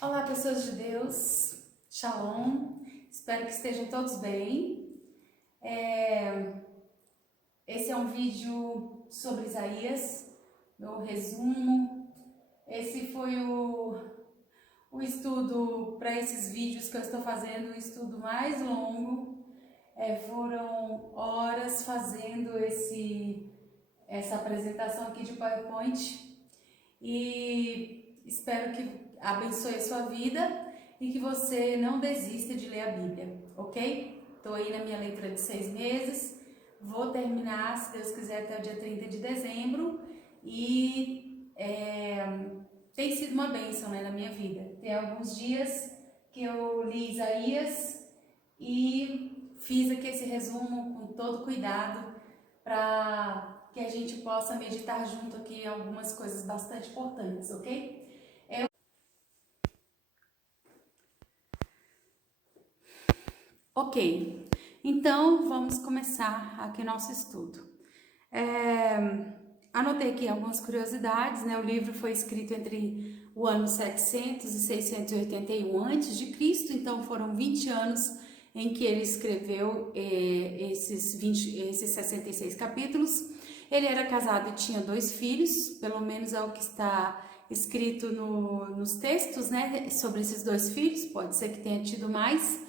Olá, pessoas de Deus, Shalom, espero que estejam todos bem. Esse é um vídeo sobre Isaías, meu resumo. Esse foi o estudo para esses vídeos que eu estou fazendo, o estudo mais longo. Foram horas fazendo essa apresentação aqui de PowerPoint e espero que abençoe a sua vida e que você não desista de ler a Bíblia, ok? Estou aí na minha leitura de 6 meses, vou terminar, se Deus quiser, até o dia 30 de dezembro e tem sido uma bênção, né, na minha vida. Tem alguns dias que eu li Isaías e fiz aqui esse resumo com todo cuidado para que a gente possa meditar junto aqui em algumas coisas bastante importantes, ok? Ok, então vamos começar aqui nosso estudo. Anotei aqui algumas curiosidades, né? O livro foi escrito entre o ano 700 e 681 a.C., então foram 20 anos em que ele escreveu esses 66 capítulos. Ele era casado e tinha 2 filhos, pelo menos é o que está escrito nos textos, né? Sobre esses 2 filhos, pode ser que tenha tido mais.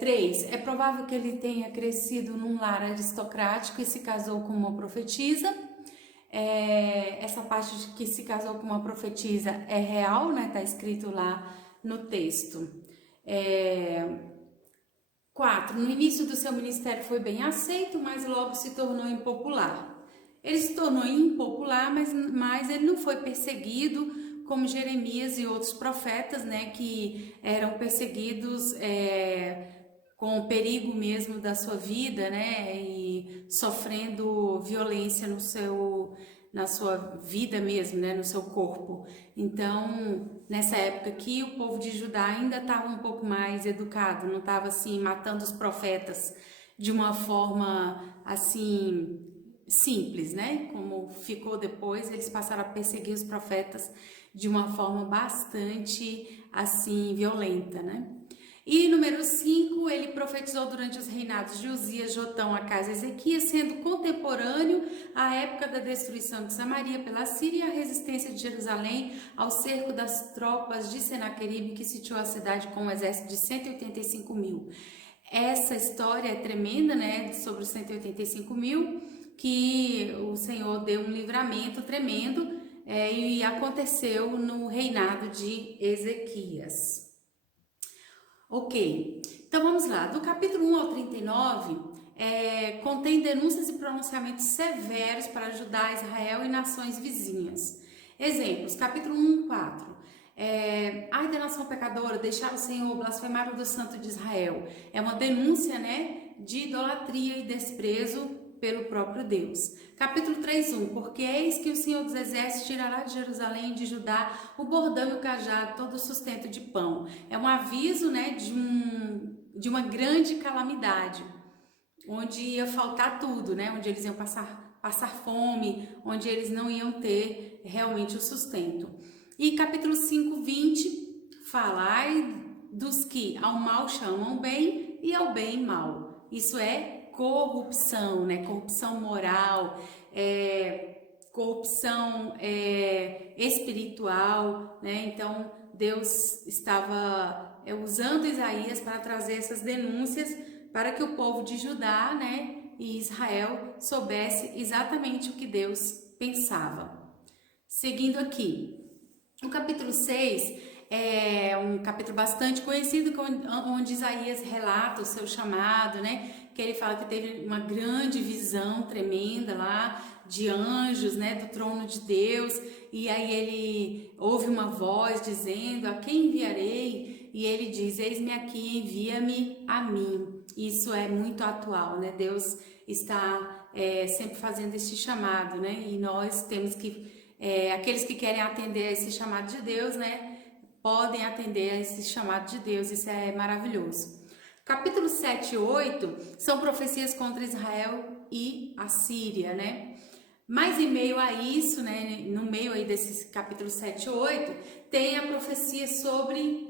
3. É provável que ele tenha crescido num lar aristocrático e se casou com uma profetisa. Essa parte de que se casou com uma profetisa é real, né? Tá escrito lá no texto. 4. No início do seu ministério foi bem aceito, mas logo se tornou impopular. Ele se tornou impopular, mas ele não foi perseguido como Jeremias e outros profetas, né, que eram perseguidos com o perigo mesmo da sua vida, né, e sofrendo violência na sua vida mesmo, né, no seu corpo. Então, nessa época aqui, o povo de Judá ainda estava um pouco mais educado, não estava assim matando os profetas de uma forma assim simples, né? Como ficou depois, eles passaram a perseguir os profetas de uma forma bastante assim violenta, né? E número 5, ele profetizou durante os reinados de Uzias, Jotão, Acás e Ezequias, sendo contemporâneo à época da destruição de Samaria pela Síria e a resistência de Jerusalém ao cerco das tropas de Senaqueribe, que sitiou a cidade com um exército de 185 mil. Essa história é tremenda, né, sobre os 185 mil, que o Senhor deu um livramento tremendo e aconteceu no reinado de Ezequias. Ok, então vamos lá. Do capítulo 1 ao 39, contém denúncias e pronunciamentos severos para ajudar Israel e nações vizinhas. Exemplos, capítulo 1, 4. Ai da nação pecadora, deixar o Senhor, blasfemar o Deus Santo de Israel. É uma denúncia, né, de idolatria e desprezo pelo próprio Deus. Capítulo 3:1. Porque eis que o Senhor dos Exércitos tirará de Jerusalém e de Judá o bordão e o cajado, todo o sustento de pão. É um aviso, né, de uma grande calamidade, onde ia faltar tudo, né, onde eles iam passar fome, onde eles não iam ter realmente o sustento. E capítulo 5:20 fala: ai dos que ao mal chamam bem e ao bem mal. Isso é corrupção, né? Corrupção moral, corrupção espiritual, né? Então Deus estava usando Isaías para trazer essas denúncias para que o povo de Judá, né, e Israel soubesse exatamente o que Deus pensava. Seguindo aqui, o capítulo 6 é um capítulo bastante conhecido, onde Isaías relata o seu chamado, né? Que ele fala que teve uma grande visão tremenda lá de anjos, né? Do trono de Deus. E aí ele ouve uma voz dizendo: a quem enviarei? E ele diz: eis-me aqui, envia-me a mim. Isso é muito atual, né? Deus está sempre fazendo esse chamado, né? E nós temos que aqueles que querem atender a esse chamado de Deus, né, podem atender a esse chamado de Deus, isso é maravilhoso. Capítulo 7 e 8 são profecias contra Israel e a Síria, né? Mas em meio a isso, né, no meio aí desses capítulos 7 e 8, tem a profecia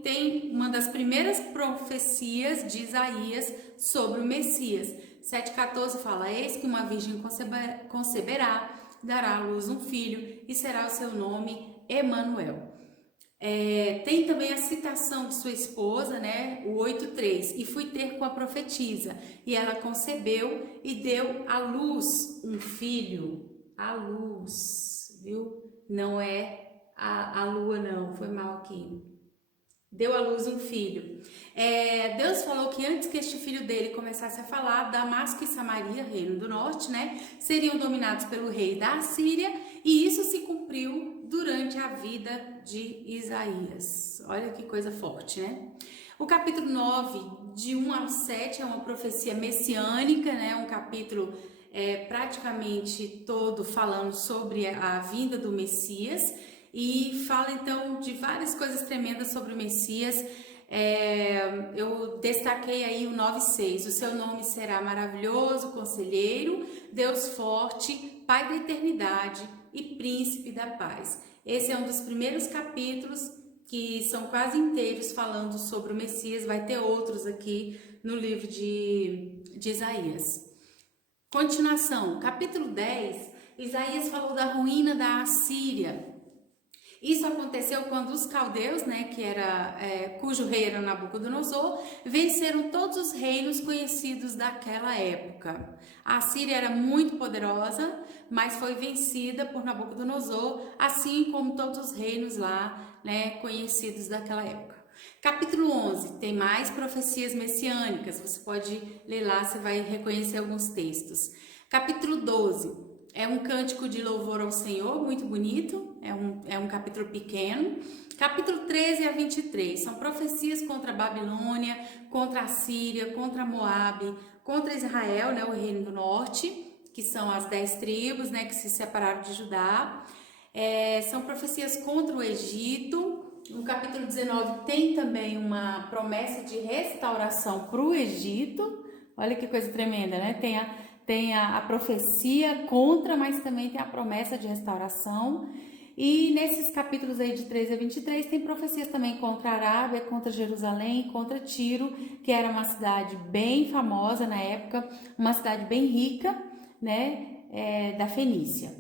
tem uma das primeiras profecias de Isaías sobre o Messias. 7,14 fala: eis que uma virgem conceberá, dará à luz um filho e será o seu nome Emanuel. Tem também a citação de sua esposa, né, o 8,3: e fui ter com a profetisa, e ela concebeu e deu à luz um filho. A luz, viu? Não é a lua, não, foi mal aqui. Deu à luz um filho. Deus falou que antes que este filho dele começasse a falar, Damasco e Samaria, reino do norte, né, seriam dominados pelo rei da Assíria, e isso se cumpriu durante a vida de Isaías. Olha que coisa forte, né? O capítulo 9, de 1 ao 7, é uma profecia messiânica, né, um capítulo praticamente todo falando sobre a vinda do Messias, e fala então de várias coisas tremendas sobre o Messias. Eu destaquei aí o 9,6: o seu nome será maravilhoso, conselheiro, Deus forte, Pai da eternidade e príncipe da paz. Esse é um dos primeiros capítulos que são quase inteiros falando sobre o Messias. Vai ter outros aqui no livro de Isaías. Continuação, capítulo 10, Isaías falou da ruína da Assíria. Isso aconteceu quando os caldeus, né, cujo rei era Nabucodonosor, venceram todos os reinos conhecidos daquela época. A Assíria era muito poderosa, mas foi vencida por Nabucodonosor, assim como todos os reinos lá, né, conhecidos daquela época. Capítulo 11, tem mais profecias messiânicas, você pode ler lá, você vai reconhecer alguns textos. Capítulo 12, é um cântico de louvor ao Senhor, muito bonito, é um capítulo pequeno. Capítulo 13 a 23, são profecias contra a Babilônia, contra a Síria, contra Moabe, contra Israel, né, o reino do norte, que são as 10 tribos, né, que se separaram de Judá. São profecias contra o Egito. No capítulo 19 tem também uma promessa de restauração para o Egito. Olha que coisa tremenda, né? Tem a profecia contra, mas também tem a promessa de restauração. E nesses capítulos aí de 13 a 23 tem profecias também contra a Arábia, contra Jerusalém, contra Tiro, que era uma cidade bem famosa na época, uma cidade bem rica, né, da Fenícia.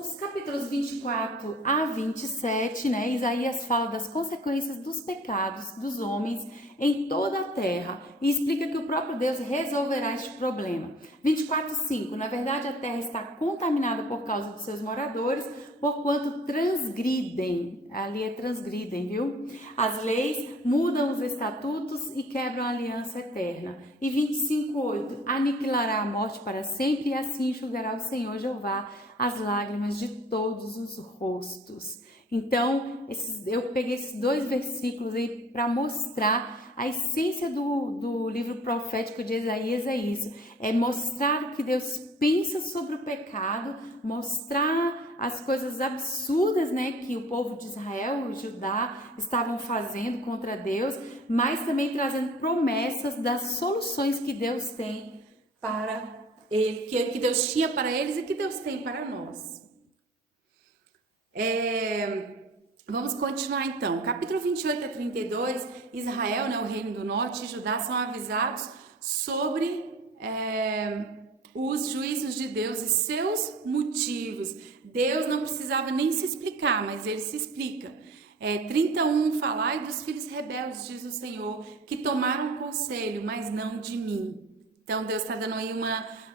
Os capítulos 24 a 27, né, Isaías fala das consequências dos pecados dos homens em toda a terra e explica que o próprio Deus resolverá este problema. 24:5, na verdade a terra está contaminada por causa dos seus moradores, porquanto transgridem, ali é transgridem, viu? As leis, mudam os estatutos e quebram a aliança eterna. E 25:8, aniquilará a morte para sempre e assim enxugará o Senhor Jeová as lágrimas de todos os rostos. Então, eu peguei esses dois versículos aí para mostrar a essência do livro profético de Isaías. É isso, é mostrar o que Deus pensa sobre o pecado, mostrar as coisas absurdas, né, que o povo de Israel, o Judá, estavam fazendo contra Deus, mas também trazendo promessas das soluções que Deus tem para ele, que Deus tinha para eles e que Deus tem para nós. Vamos continuar então. Capítulo 28 a 32, Israel, né, o reino do norte, e Judá são avisados sobre os juízos de Deus e seus motivos. Deus não precisava nem se explicar, mas ele se explica. 31, falai dos filhos rebeldes, diz o Senhor, que tomaram conselho, mas não de mim. Então Deus está dando aí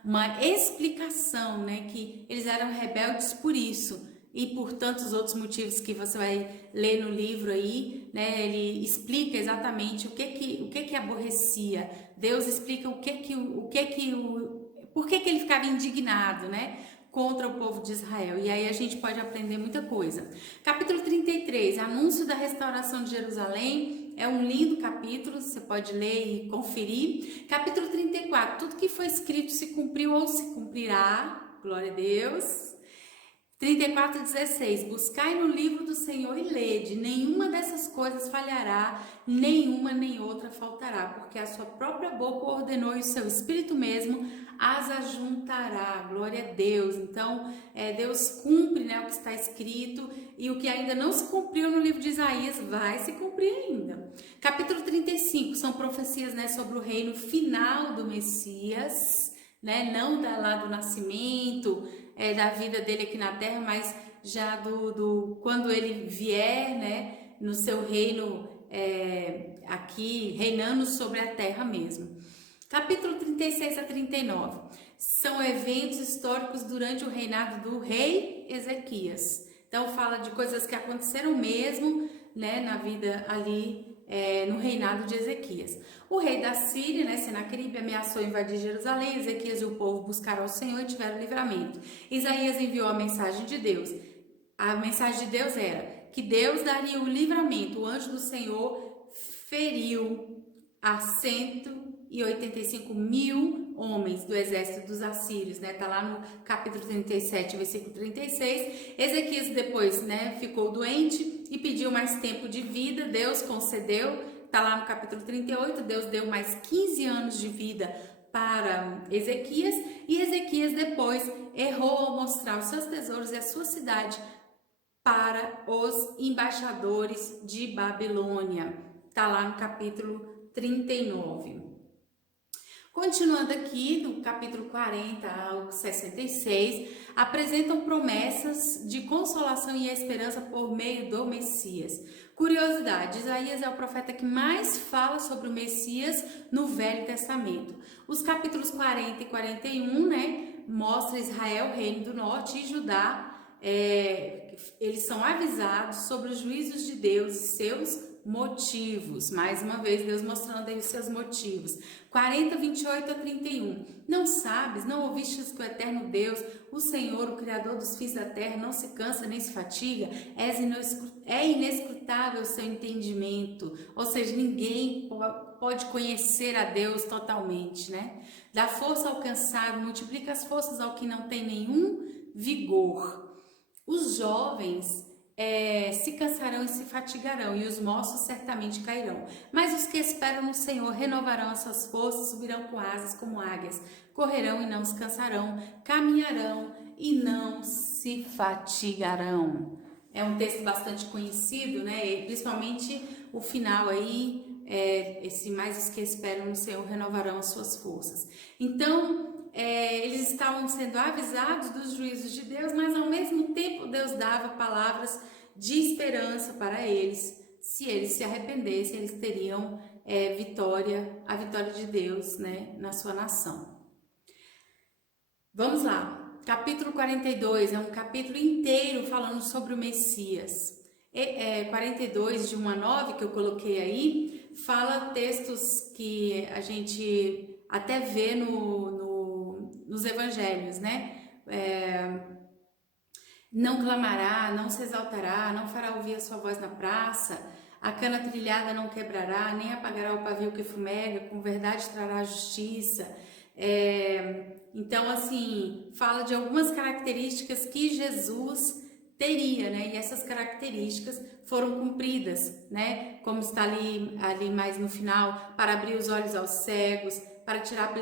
uma explicação, né, que eles eram rebeldes por isso e por tantos outros motivos que você vai ler no livro aí, né? Ele explica exatamente o que aborrecia. Deus explica por que ele ficava indignado, né, contra o povo de Israel. E aí a gente pode aprender muita coisa. Capítulo 33, anúncio da restauração de Jerusalém. É um lindo capítulo, você pode ler e conferir. Capítulo 34, tudo que foi escrito se cumpriu ou se cumprirá. Glória a Deus. 34:16, buscai no livro do Senhor e lede, nenhuma dessas coisas falhará, nenhuma nem outra faltará, porque a sua própria boca ordenou e o seu espírito mesmo as ajuntará. Glória a Deus. Então, Deus cumpre, né, o que está escrito, e o que ainda não se cumpriu no livro de Isaías vai se cumprir ainda. Capítulo 35 são profecias, né, sobre o reino final do Messias, né, não lá do nascimento, da vida dele aqui na terra, mas já do quando ele vier, né, no seu reino aqui, reinando sobre a terra mesmo. Capítulo 36 a 39 são eventos históricos durante o reinado do rei Ezequias. Então fala de coisas que aconteceram mesmo, né, na vida ali, no reinado de Ezequias. O rei da Síria, né, Senaqueribe, ameaçou invadir Jerusalém. Ezequias e o povo buscaram ao Senhor e tiveram livramento. Isaías enviou a mensagem de Deus. A mensagem de Deus era que Deus daria o livramento. O anjo do Senhor feriu a 185 mil homens do exército dos assírios, né? Tá lá no capítulo 37, versículo 36. Ezequias depois, né, ficou doente e pediu mais tempo de vida. Deus concedeu. Tá lá no capítulo 38. Deus deu mais 15 anos de vida para Ezequias, e Ezequias depois errou ao mostrar os seus tesouros e a sua cidade para os embaixadores de Babilônia. Tá lá no capítulo 39. Continuando aqui, do capítulo 40 ao 66, apresentam promessas de consolação e esperança por meio do Messias. Curiosidade, Isaías é o profeta que mais fala sobre o Messias no Velho Testamento. Os capítulos 40 e 41, né, mostra Israel, reino do norte, e Judá, eles são avisados sobre os juízos de Deus e seus motivos. Mais uma vez, Deus mostrando aí os seus motivos. 40, 28 a 31. Não sabes, não ouvistes que o eterno Deus, o Senhor, o Criador dos fins da terra, não se cansa nem se fatiga? É inescrutável o seu entendimento. Ou seja, ninguém pode conhecer a Deus totalmente, né? Dá força ao cansado, multiplica as forças ao que não tem nenhum vigor. Os jovens se cansarão e se fatigarão, e os moços certamente cairão. Mas os que esperam no Senhor renovarão as suas forças, subirão com asas como águias, correrão e não se cansarão, caminharão e não se fatigarão. É um texto bastante conhecido, né? E principalmente o final aí, mas os que esperam no Senhor renovarão as suas forças. Então, eles estavam sendo avisados dos juízos de Deus, mas ao mesmo tempo Deus dava palavras de esperança para eles. Se eles se arrependessem, eles teriam a vitória de Deus, né, na sua nação. Vamos lá, capítulo 42 é um capítulo inteiro falando sobre o Messias. 42, de 1 a 9, que eu coloquei aí, fala textos que a gente até vê nos evangelhos, né? Não clamará, não se exaltará, não fará ouvir a sua voz na praça, a cana trilhada não quebrará, nem apagará o pavio que fumega, com verdade trará a justiça. Então, assim, fala de algumas características que Jesus teria, né? E essas características foram cumpridas, né? Como está ali mais no final, para abrir os olhos aos cegos, para tirar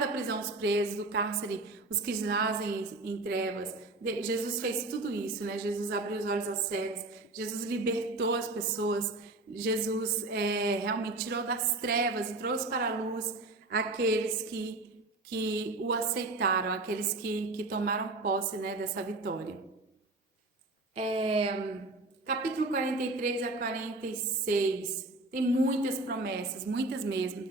da prisão os presos, do cárcere os que jazem em trevas. Jesus fez tudo isso, né? Jesus abriu os olhos aos cegos, Jesus libertou as pessoas, Jesus realmente tirou das trevas e trouxe para a luz aqueles que o aceitaram, aqueles que tomaram posse, né, dessa vitória. Capítulo 43 a 46 tem muitas promessas, muitas mesmo.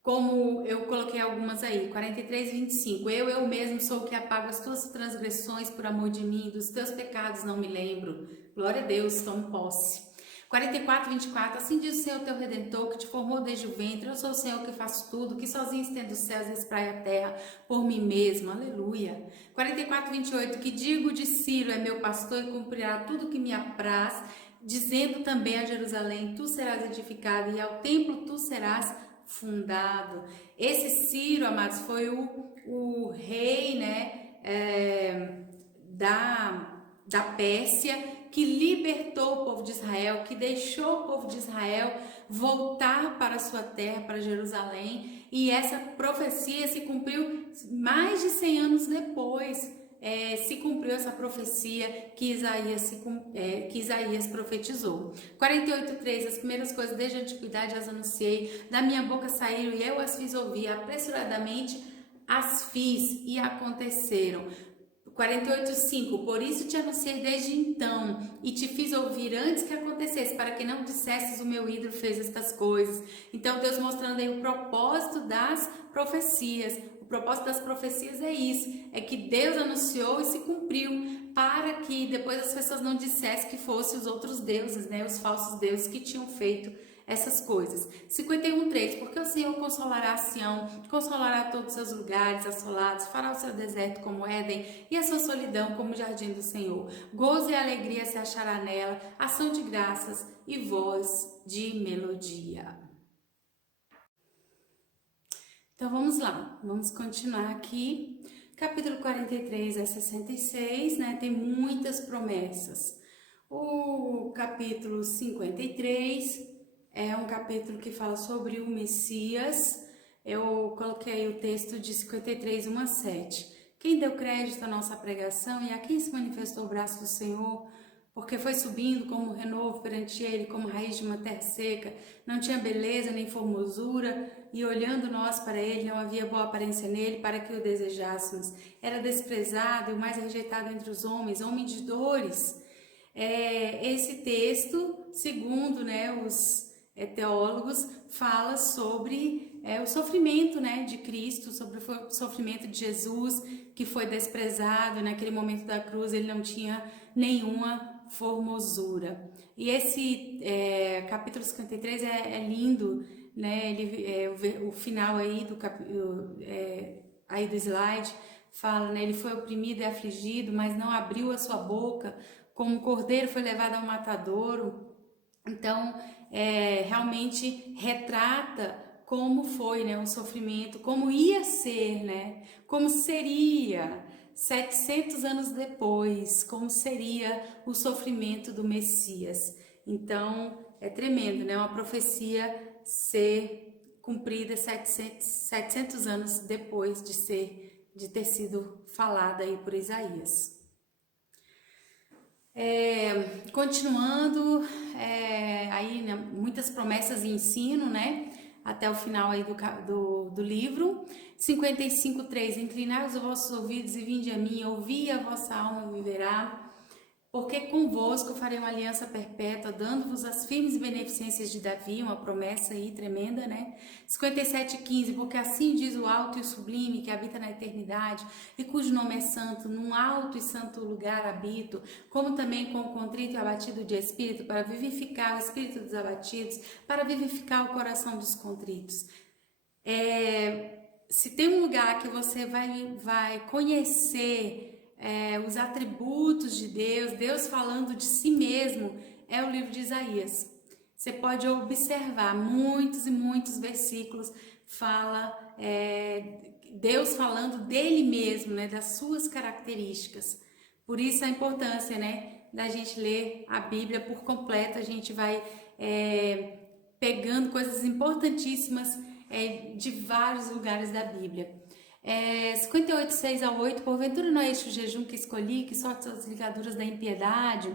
Como eu coloquei algumas aí, 43, 25. Eu mesmo sou o que apago as tuas transgressões por amor de mim, dos teus pecados não me lembro. Glória a Deus, tomo posse. 44, 24. Assim diz o Senhor teu Redentor, que te formou desde o ventre. Eu sou o Senhor que faço tudo, que sozinho estendo os céus e espraio a terra por mim mesmo. Aleluia. 44, 28. Que digo de Ciro, é meu pastor e cumprirá tudo que me apraz, dizendo também a Jerusalém, tu serás edificado, e ao templo tu serás fundado. Esse Ciro, amados, foi o rei, né, da Pérsia, que libertou o povo de Israel, que deixou o povo de Israel voltar para a sua terra, para Jerusalém, e essa profecia se cumpriu mais de 100 anos depois. Se cumpriu essa profecia que Isaías profetizou. 48:3, as primeiras coisas desde a antiguidade as anunciei, da minha boca saíram e eu as fiz ouvir, apressuradamente as fiz e aconteceram. 48:5, por isso te anunciei desde então e te fiz ouvir antes que acontecesse, para que não dissesses o meu ídolo fez estas coisas. Então Deus mostrando aí o propósito das profecias. O propósito das profecias é isso, é que Deus anunciou e se cumpriu, para que depois as pessoas não dissessem que fossem os outros deuses, né, os falsos deuses que tinham feito essas coisas. 51:3, porque o Senhor consolará Sião, consolará todos os seus lugares assolados, fará o seu deserto como Éden e a sua solidão como o jardim do Senhor. Gozo e alegria se achará nela, ação de graças e voz de melodia. Então vamos lá, vamos continuar aqui. Capítulo 43 a 66, né? Tem muitas promessas. O capítulo 53 é um capítulo que fala sobre o Messias. Eu coloquei o texto de 53, 1 a 7. Quem deu crédito à nossa pregação e a quem se manifestou o braço do Senhor, porque foi subindo como renovo perante ele, como raiz de uma terra seca, não tinha beleza nem formosura, e olhando nós para ele, não havia boa aparência nele, para que o desejássemos. Era desprezado e o mais rejeitado entre os homens, homem de dores. Esse texto, segundo, né, os teólogos, fala sobre o sofrimento, né, de Cristo, sobre o sofrimento de Jesus, que foi desprezado. Naquele momento da cruz ele não tinha nenhuma formosura. E esse capítulo 53 é lindo, né? O final aí do slide fala, né? Ele foi oprimido e afligido, mas não abriu a sua boca, como um cordeiro foi levado ao matadouro. Então, realmente retrata como foi, né, o sofrimento, como ia ser, né, como seria 700 anos depois, como seria o sofrimento do Messias. Então, é tremendo, né, uma profecia ser cumprida 700 anos depois de ter sido falada aí por Isaías. Continuando, aí, né, muitas promessas e ensino, né, até o final aí do livro. 55:3, inclinai os vossos ouvidos e vinde a mim, ouvi a vossa alma viverá, porque convosco farei uma aliança perpétua, dando-vos as firmes beneficências de Davi, uma promessa aí tremenda, né? 57:15, porque assim diz o alto e o sublime, que habita na eternidade, e cujo nome é santo, num alto e santo lugar habito, como também com o contrito e abatido de espírito, para vivificar o espírito dos abatidos, para vivificar o coração dos contritos. Se tem um lugar que você vai conhecer os atributos de Deus, Deus falando de si mesmo, é o livro de Isaías. Você pode observar muitos e muitos versículos, fala Deus falando dele mesmo, né, das suas características. Por isso a importância, né, da gente ler a Bíblia por completo. A gente vai pegando coisas importantíssimas de vários lugares da Bíblia. 58:6 a 8, porventura não é este o jejum que escolhi, que sorte as ligaduras da impiedade,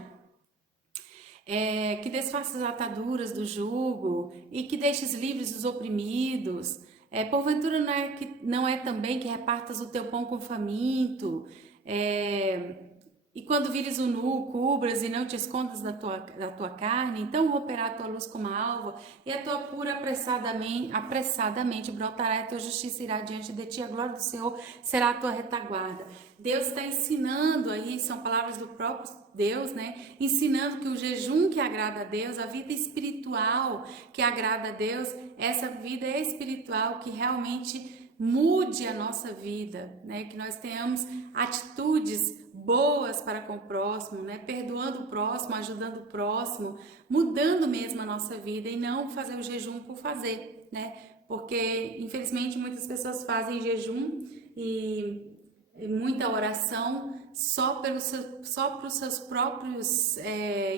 que desfaça as ataduras do jugo e que deixes livres os oprimidos. Porventura não é também que repartas o teu pão com o faminto, e quando vires o nu, cubras e não te escondas da tua carne, então romperá a tua luz como a alva, e a tua cura apressadamente brotará, e a tua justiça irá diante de ti, a glória do Senhor será a tua retaguarda. Deus está ensinando aí, são palavras do próprio Deus, né? Ensinando que o jejum que agrada a Deus, a vida espiritual que agrada a Deus, essa vida espiritual que realmente mude a nossa vida, né? Que nós tenhamos atitudes boas para com o próximo, né? Perdoando o próximo, ajudando o próximo, mudando mesmo a nossa vida, e não fazer o jejum por fazer, né? Porque infelizmente muitas pessoas fazem jejum e muita oração só para os seus próprios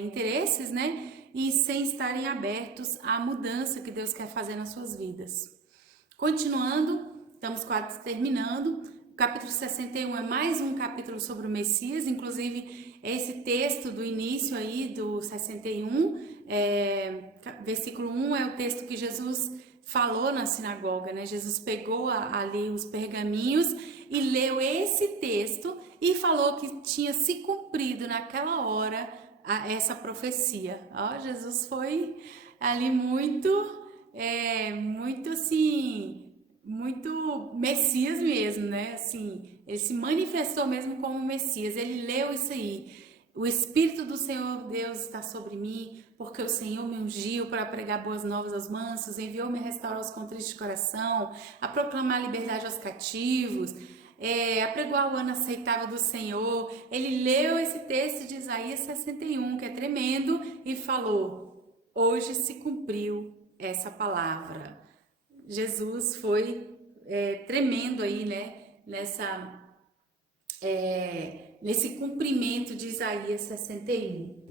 interesses, né? E sem estarem abertos à mudança que Deus quer fazer nas suas vidas. Continuando, estamos quase terminando. O capítulo 61 é mais um capítulo sobre o Messias, inclusive esse texto do início aí do 61, versículo 1 é o texto que Jesus falou na sinagoga, né? Jesus pegou ali os pergaminhos e leu esse texto e falou que tinha se cumprido naquela hora essa profecia. Ó, Jesus foi ali muito assim, muito Messias mesmo, né? Assim, ele se manifestou mesmo como Messias. Ele leu isso aí. O Espírito do Senhor Deus está sobre mim, porque o Senhor me ungiu para pregar boas novas aos mansos, enviou-me a restaurar os contristos de coração, a proclamar liberdade aos cativos, a pregoar o ano aceitável do Senhor. Ele leu esse texto de Isaías 61, que é tremendo, e falou: hoje se cumpriu essa palavra. Jesus foi tremendo aí, né? Nesse cumprimento de Isaías 61.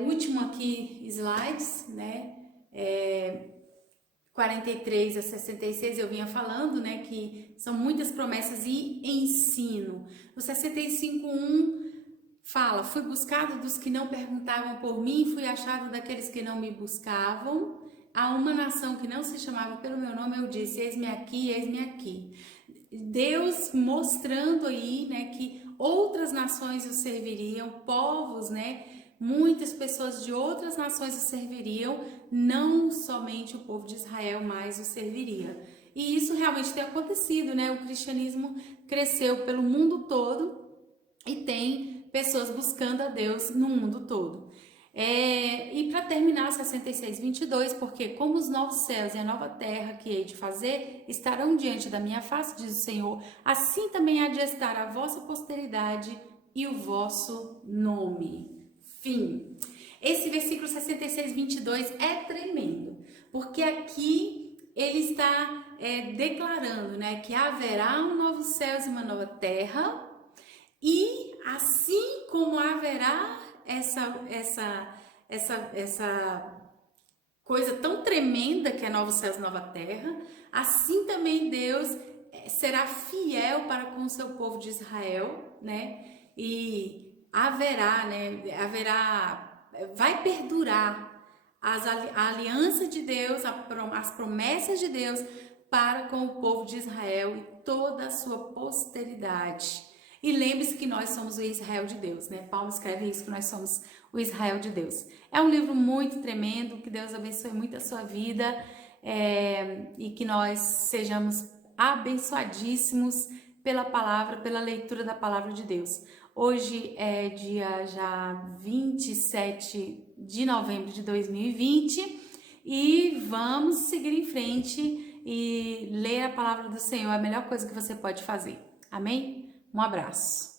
O último aqui, slides, né? 43 a 66 eu vinha falando, né? Que são muitas promessas e ensino. O 65:1 fala: fui buscado dos que não perguntavam por mim, fui achado daqueles que não me buscavam. A uma nação que não se chamava pelo meu nome, eu disse: eis-me aqui, eis-me aqui. Deus mostrando aí, né, que outras nações o serviriam, povos, né, muitas pessoas de outras nações o serviriam, não somente o povo de Israel mais o serviria. E isso realmente tem acontecido, né? O cristianismo cresceu pelo mundo todo e tem pessoas buscando a Deus no mundo todo. E para terminar, 66:22, porque como os novos céus e a nova terra que hei de fazer estarão diante da minha face, diz o Senhor, assim também há de estar a vossa posteridade e o vosso nome. Fim. Esse versículo 66:22 é tremendo, porque aqui ele está declarando, né, que haverá um novo céus e uma nova terra, e assim como haverá essa coisa tão tremenda que é novo céus e nova terra, assim também Deus será fiel para com o seu povo de Israel, né? E vai perdurar a aliança de Deus, as promessas de Deus para com o povo de Israel e toda a sua posteridade. E lembre-se que nós somos o Israel de Deus, né? Paulo escreve isso, que nós somos o Israel de Deus. É um livro muito tremendo, que Deus abençoe muito a sua vida e que nós sejamos abençoadíssimos pela palavra, pela leitura da palavra de Deus. Hoje é dia já 27 de novembro de 2020 e vamos seguir em frente e ler a palavra do Senhor, é a melhor coisa que você pode fazer. Amém? Um abraço.